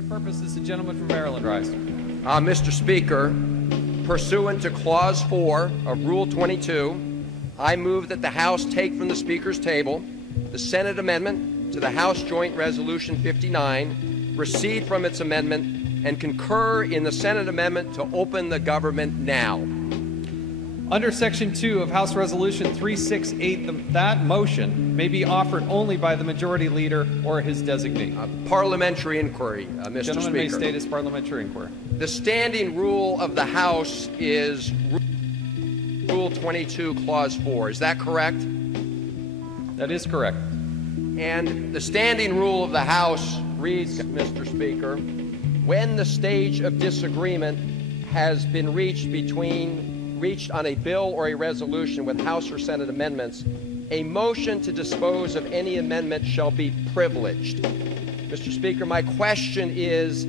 what purpose does the gentleman from Maryland rise? Mr. Speaker, pursuant to Clause 4 of Rule 22, I move that the House take from the Speaker's table the Senate amendment to the House Joint Resolution 59, recede from its amendment, and concur in the Senate amendment to open the government now. Under Section 2 of House Resolution 368, that motion may be offered only by the Majority Leader or his designee. Parliamentary inquiry, Mr. Speaker. The gentleman may state his parliamentary inquiry. The standing rule of the House is Rule 22, Clause 4. Is that correct? That is correct. And the standing rule of the House reads, Mr. Speaker, when the stage of disagreement has been reached on a bill or a resolution with House or Senate amendments, a motion to dispose of any amendment shall be privileged. Mr. Speaker, my question is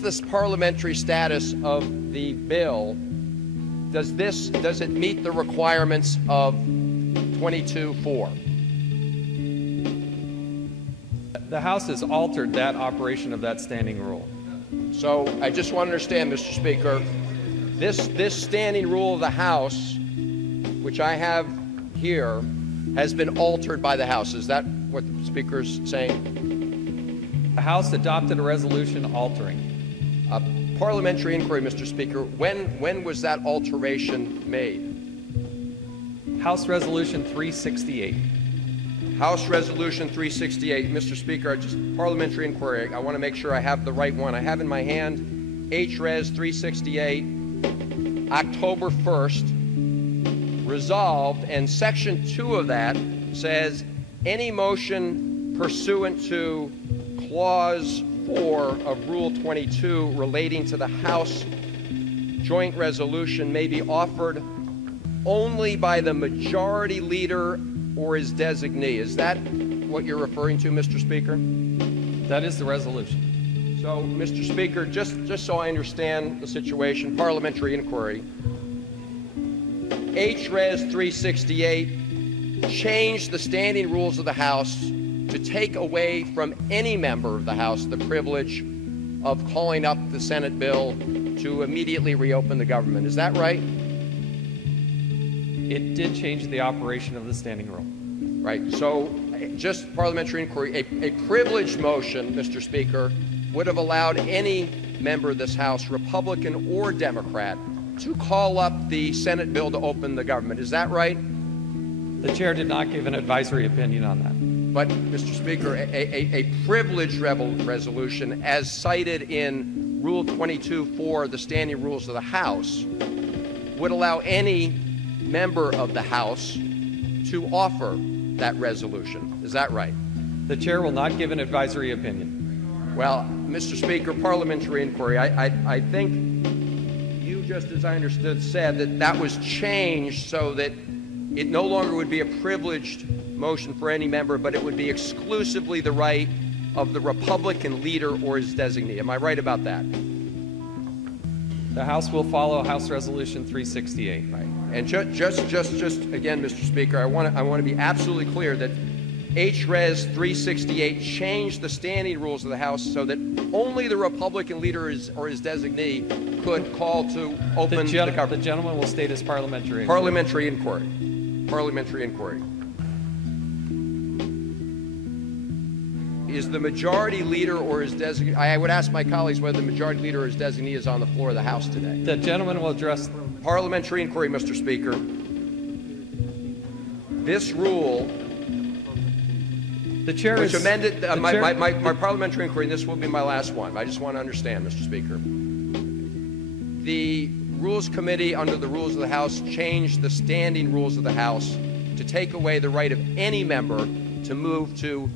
this parliamentary status of the bill, does it meet the requirements of 22.4? The House has altered that operation of that standing rule. So I just want to understand, Mr. Speaker, this standing rule of the House, which I have here, has been altered by the House. Is that what the Speaker's saying? The House adopted a resolution altering. Parliamentary inquiry, Mr. Speaker. When was that alteration made? House Resolution 368. House Resolution 368. Mr. Speaker, parliamentary inquiry. I want to make sure I have the right one. I have in my hand H-Res 368, October 1st, resolved, and Section 2 of that says any motion pursuant to Clause 4 of Rule 22 relating to the House Joint Resolution may be offered only by the Majority Leader or his designee. Is that what you're referring to, Mr. Speaker? That is the resolution. So, Mr. Speaker, just so I understand the situation, parliamentary inquiry, H-Res 368 changed the standing rules of the House to take away from any member of the House the privilege of calling up the Senate bill to immediately reopen the government. Is that right? It did change the operation of the standing rule. Right. So, just parliamentary inquiry, a privileged motion, Mr. Speaker, would have allowed any member of this House, Republican or Democrat, to call up the Senate bill to open the government. Is that right? The chair did not give an advisory opinion on that. But, Mr. Speaker, a privileged resolution, as cited in Rule 22.4, the standing rules of the House, would allow any member of the House to offer that resolution. Is that right? The chair will not give an advisory opinion. Well, Mr. Speaker, parliamentary inquiry, I think you, just as I understood, said that was changed so that it no longer would be a privileged motion for any member, but it would be exclusively the right of the Republican leader or his designee. Am I right about that? The House will follow House Resolution 368. Right. And just again, Mr. Speaker, I want to be absolutely clear that H-Res 368 changed the standing rules of the House so that only the Republican leader or his designee could call to open the government. The gentleman will state his parliamentary inquiry. Parliamentary inquiry. Parliamentary inquiry. Is the Majority Leader or his designee? I would ask my colleagues whether the Majority Leader or his designee is on the floor of the House today. The gentleman will address. Parliamentary inquiry, Mr. Speaker. This rule, the chair which is amended my parliamentary inquiry, and this will be my last one. I just want to understand, Mr. Speaker. The Rules Committee, under the rules of the House, changed the standing rules of the House to take away the right of any member to move to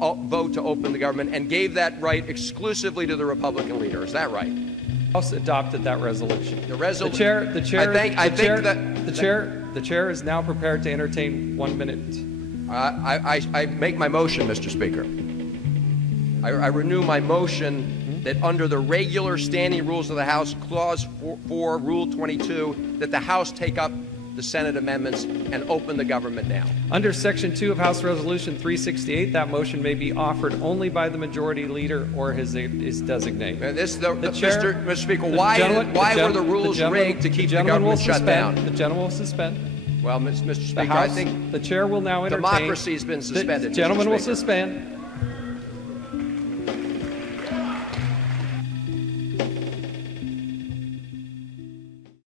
vote to open the government, and gave that right exclusively to the Republican leader. Is that right? The House adopted that resolution. The chair is now prepared to entertain 1 minute. I make my motion, Mr. Speaker. I renew my motion that under the regular standing rules of the House, Clause 4, Rule 22, that the House take up the Senate amendments and open the government now. Under Section 2 of House Resolution 368, that motion may be offered only by the majority leader or his designate. Mr. Speaker, why were the rules rigged to keep the government shut down? The gentleman will suspend. Well, Mr. Speaker, I think the chair will now entertain. Democracy has been suspended. The gentleman will suspend.